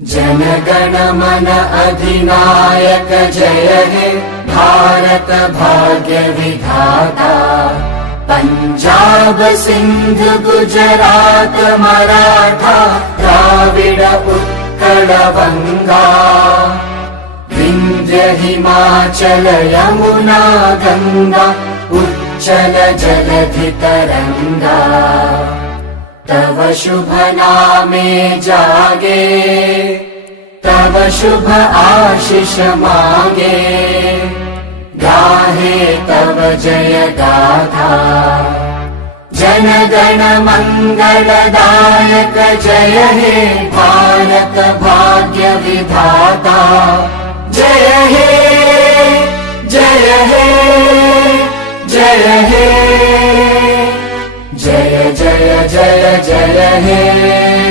जन गण मन अधिनायक जय हे भारत भाग्य विधाता। पंजाब सिंध गुजरात मराठा द्राविड उत्कल बंगा। विंध्य हिमाचल यमुना गंगा उच्चल जलधि तरंगा। तव शुभ नामे जागे तव शुभ आशीष मागे। गाहे तव जय गाथा जन गण मंगलदायक जय हे भारत भाग्य विधाता। जय हे जय हे जय हे जय जय जय जय हे।